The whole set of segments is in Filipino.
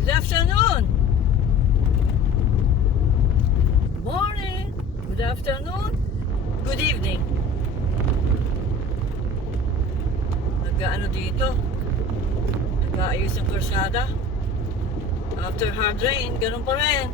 Good afternoon. Good morning. Good afternoon. Good evening. Nag-ano dito? Nag-aayos ng kursada. After hard rain, ganun pa rin.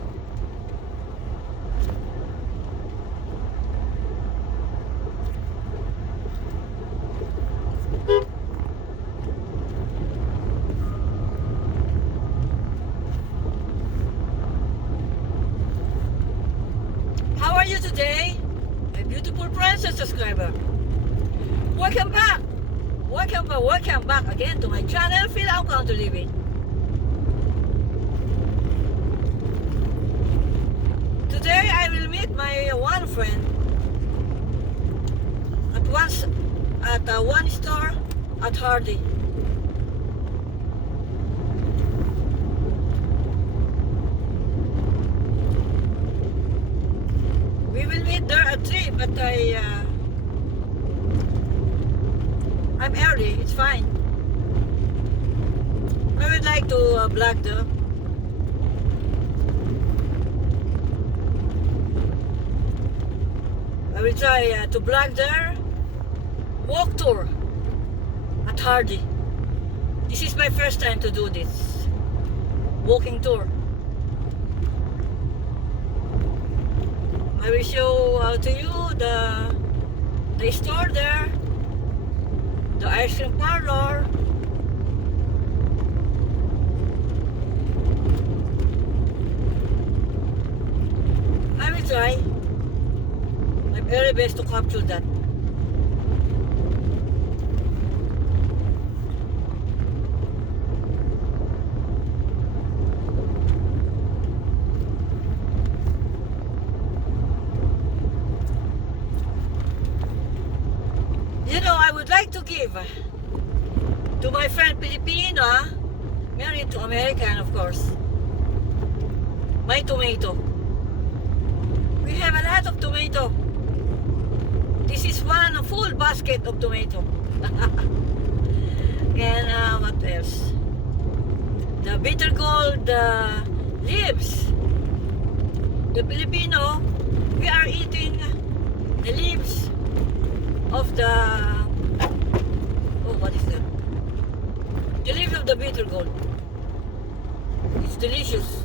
How are you today, my beautiful friends and subscriber? Welcome back! Welcome back again to my channel, Phil Ang Country Living. Today I will meet my one friend at one store at Hardy. We will meet there at 3, but I'm early, it's fine. I would like to vlog though. I will try to vlog there. Walk tour at Hardy. This is my first time to do this walking tour. I will show to you the store there, the ice cream parlor, I will try my very best to capture that. You know, I would like to give to my friend Filipino, married to American, of course, my tomato. We have a lot of tomato. This is one full basket of tomato. And what else? The bitter gold leaves. The Filipino, we are eating the leaves of the, what is that? The leaves of the bitter gold. It's delicious.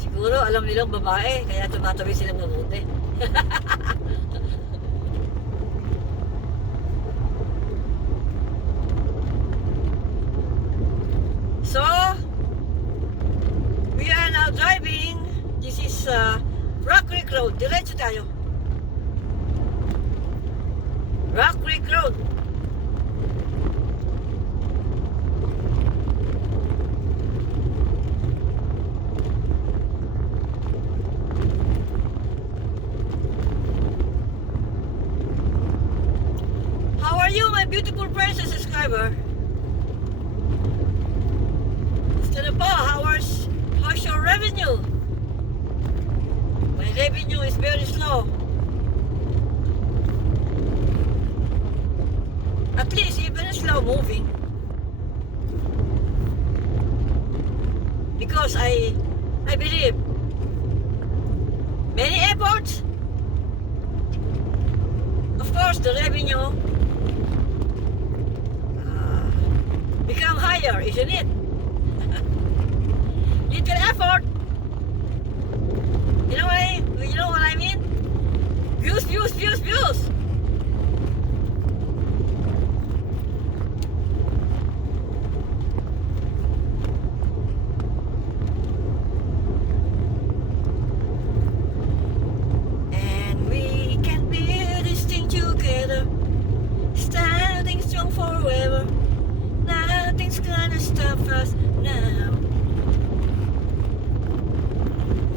Siguro alam nilang babae, kaya tumatabi silang mabuti. So, we are now driving. This is Rock Creek Road. Diretso tayo. Rock Creek Road. How are you, my beautiful friends and subscriber? How's your revenue? My revenue is very slow. At least even slow moving. Because I believe many efforts, of course the revenue become higher, isn't it? Little effort. You know what I mean? Views. And we can build this thing together, standing strong forever. Nothing's gonna stop us now.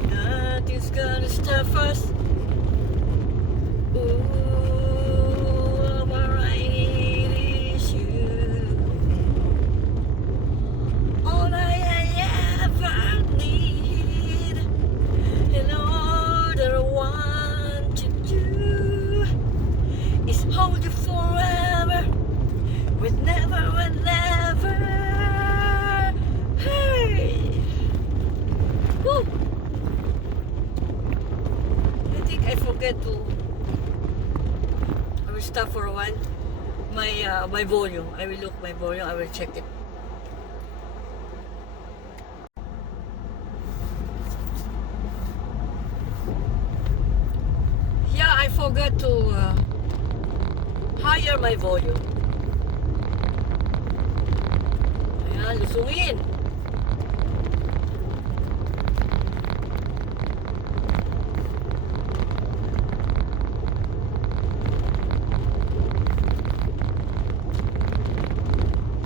Nothing's gonna stop us. Ooh. never and never. Hey. Woo. I think I forget to. I will stop for a while. My volume. I will look my volume. I will check it. Yeah, I forgot to higher my volume. Ayan, lusungin.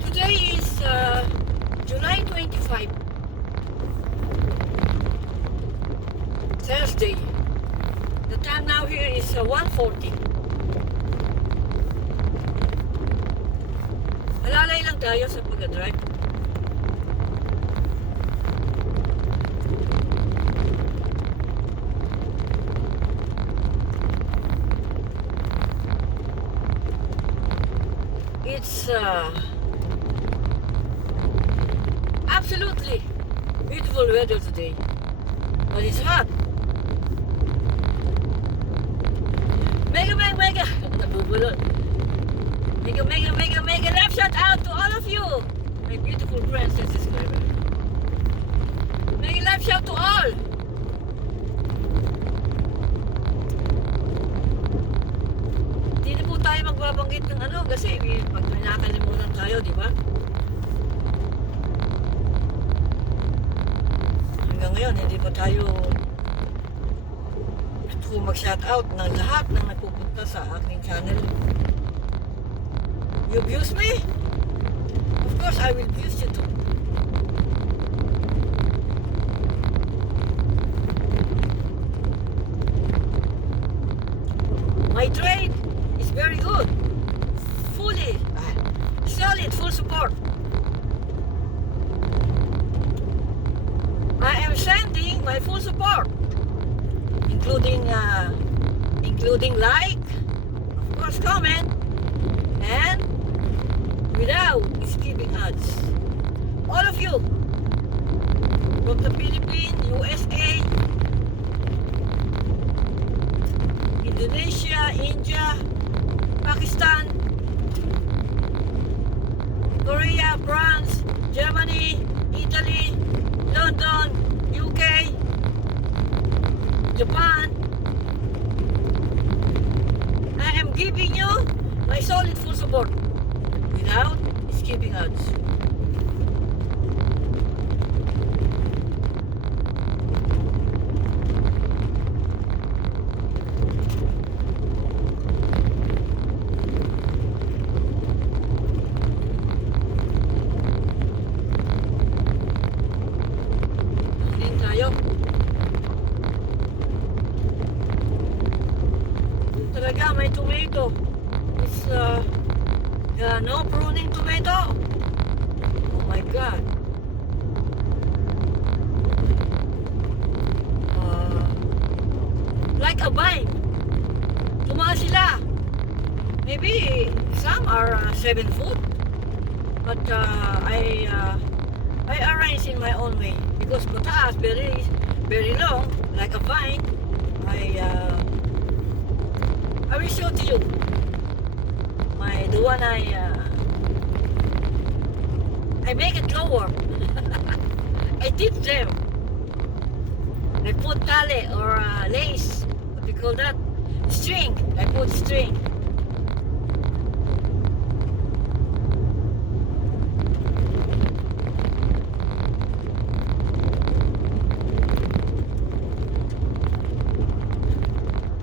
Today is July 25, Thursday. The time now here is 1:40. Alalay lang tayo sa pag-drive. It's absolutely beautiful weather today, but it's hot. Mega nabubulol. Mega love shout out to all of you, my beautiful friends and subscribers. Mega love shout to all. Hindi na po tayo magbabanggit ng ano kasi pag nakakalimutan tayo, di ba? Hanggang ngayon hindi pa tayo kung mag-shout out ng lahat ng nagpupunta sa aking channel. You abuse me? Of course, I will abuse you too. My trade is very good. Fully, solid, full support. I am sending my full support. Including like, of course, comment, and without skipping ads. All of you from the Philippines, USA, Indonesia, India, Pakistan, Korea, France, Germany, Italy, London, UK, Japan. I am giving you my solid full support without skipping ads. Hindi tayo. Talaga may tomato. It's no pruning tomato. Oh my God. Like a vine. Tumaas sila. Maybe some are 7 foot. But I arrange in my own way because mataas, very long, like a vine. I will show to you the one I make it lower. I dip them. I put tali or lace. What do you call that? String. I put string.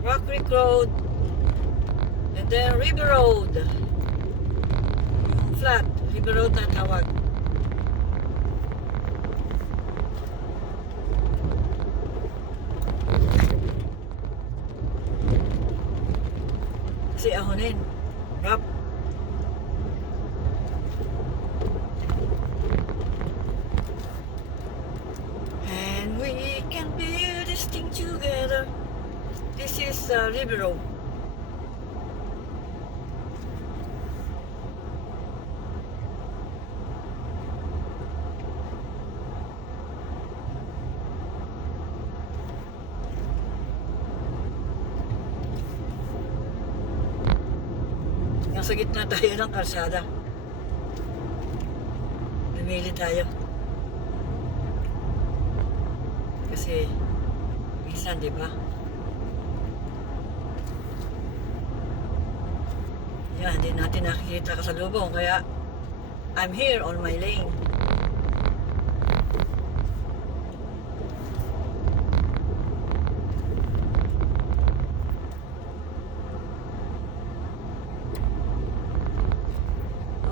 Rock Creek Road. And then River Road. Yung flat. River Road na tawag. Kasi ahonin. Rap. And we can build this thing together. This is River Road. nasa gitna tayo ng kalsada. Namili tayo. Kasi, minsan, di ba? Yan, hindi natin nakikita kasalubong. Kaya, I'm here on my lane.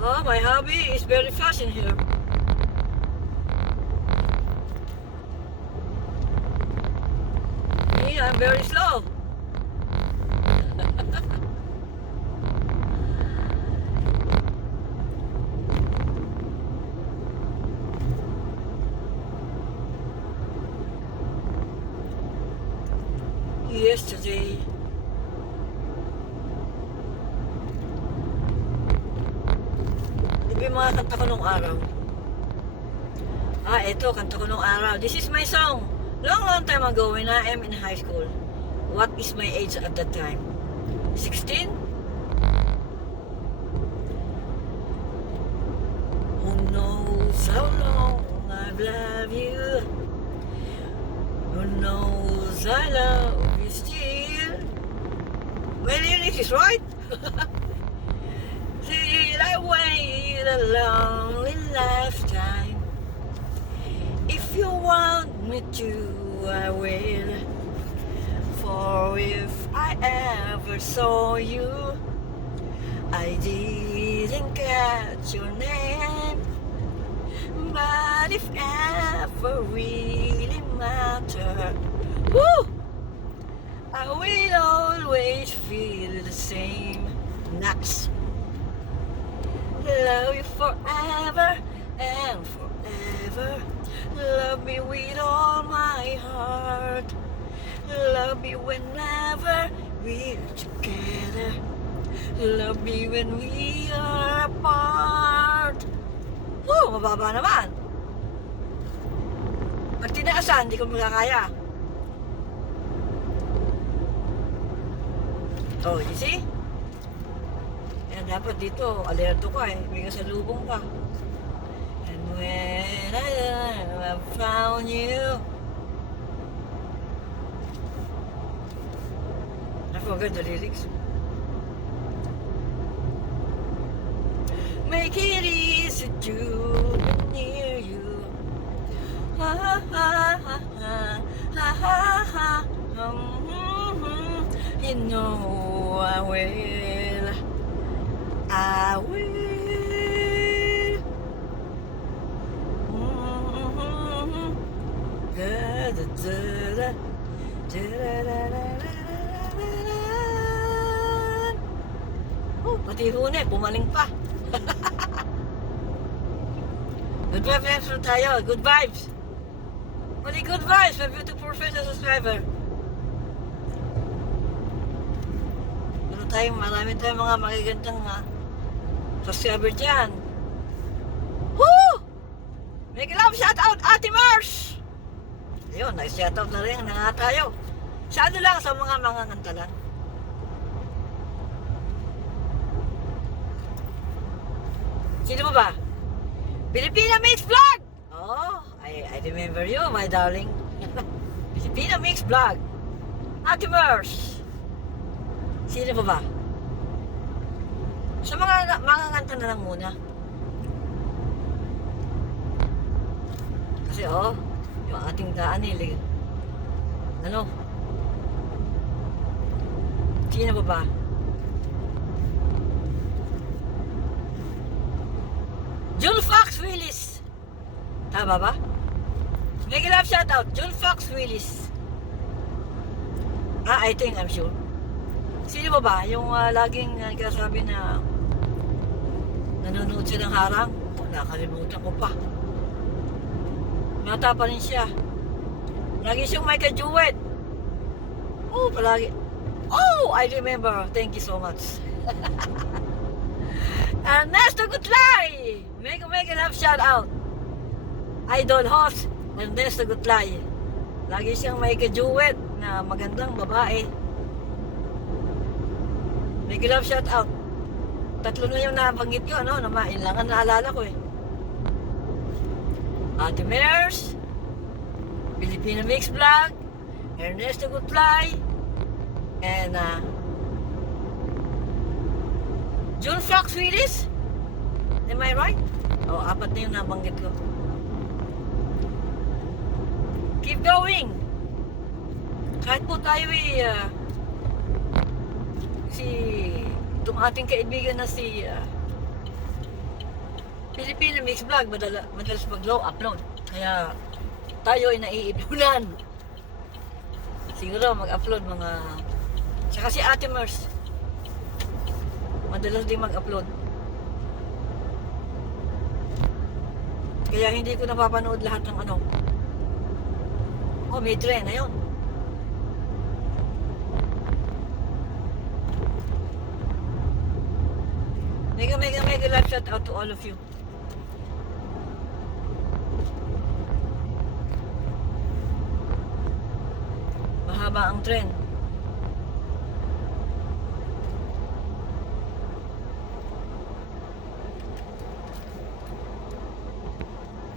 Oh, my hubby is very fast in here. Me, I'm very slow. Yesterday, yung mga kanta ko nung araw. Ito, kanta ko nung araw. This is my song. Long time ago when I am in high school. What is my age at that time? 16? Who knows how long I've loved you? Who knows I love you still? My lyrics is right? Till I wait a lonely lifetime. If you want me to, I will. For if I ever saw you, I didn't catch your name. But if ever really matter, woo! I will always feel the same. Nuts. Love you forever and forever. Love me with all my heart. Love me whenever we're together. Love me when we are apart. Oh, mababa naman. Pag tinaasan, hindi ko magkakaya. Oh, you see? Dapat dito, alerto ka eh. May kasalubong ka. And when I found you, I forgot the lyrics. Make it easy to be near you. Ha ha ha ha ha ha ha. You know I will. I will. Da, da, da, da. Da, da, da, da, da, da, da. Oh, pati hune, pumaling pa. Good vibes tayo, good vibes. Pati good vibes, my beautiful friends and subscriber. Marami tayong mga magagandang subscriber dyan. Woo! Make love shout out Ate Mars! Ayun, nag-shout out na rin na tayo. Sa ano lang, sa mga kanta lang. Sino mo ba? Filipina Mix Vlog! Oh, I remember you, my darling. Filipina Mix Vlog. Ate Mars. Sino ba ba? Sa mga kanta na lang muna. Kasi yung ating daan ano? Sino ba ba? June Fox Willis. Tama ba? Make a love shout out. June Fox Willis. I think I'm sure. Sino ba ba? Yung laging kasabi na nanonood siya ng harang. Nakalimutan ko pa. Mata pa rin siya. Lagi siyang may kajuwet. Oh, palagi. Oh, I remember. Thank you so much. Ernesto Gutlay. Make a love shout out. Idol host, Ernesto Gutlay. Lagi siyang may kajuwet na magandang babae. Make a love shout out. Tatlo na yung nabanggit ko, ano, lang ang naalala ko eh. Ate Mers, Filipino Mix Vlog, Ernesto Goodfly, and June Fox Willis. Am I right? Oh, apat na yung nabanggit ko. Keep going. Kahit po tayo itong ating kaibigan na si Filipino Mix Vlog, madalas mag-low upload. Kaya tayo ay naiipunan. Siguro mag-upload Tsaka si Ate Mers, madalas din mag-upload. Kaya hindi ko napapanood lahat ng ano. Oh, may trend, ayun. Mega love shout out to all of you. Mahaba ang trend.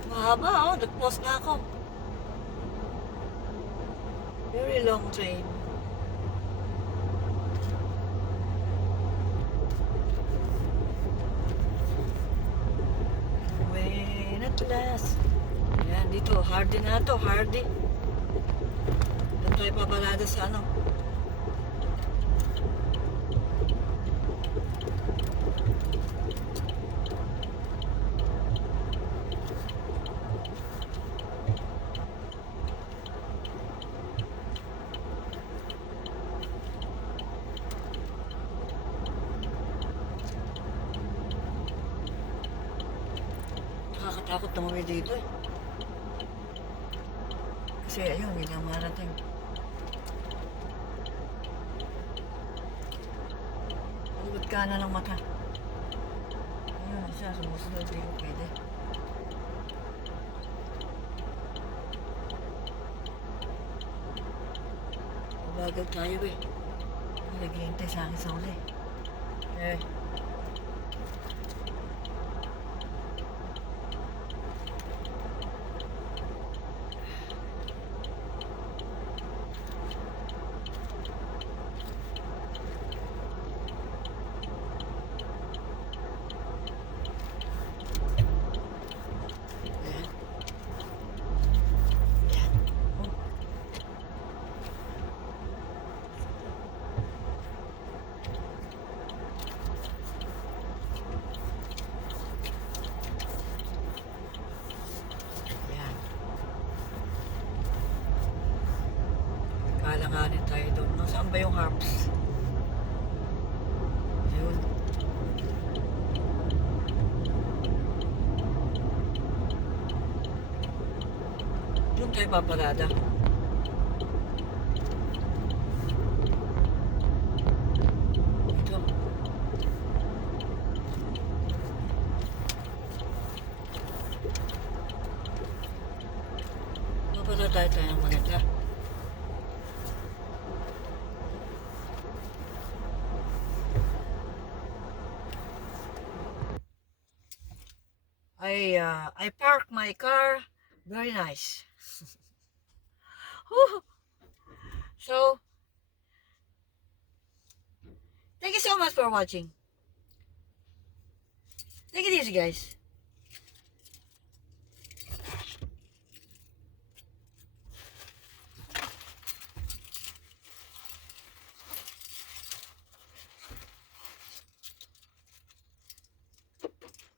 Mahaba, oh. Nag-post na ako. Very long train. When at last. Ayan, dito. Hardy na to. Hardy. Doon tayo paparada sa ano. Nakakatakot tumawid dito eh. Kasi ayun, hindi lang marating. Pagod ka na ng mata. Ayun, siya, sumusunod, hindi ko pwede. Bagal tayo eh. Naghihintay sa akin sa uli. Eh. Kalanganin tayo doon. Nasaan ba yung harps? Ayun. Doon tayo paparada. Ito. Paparada tayo ng Manila. I parked my car very nice. So, thank you so much for watching. Take it easy, guys.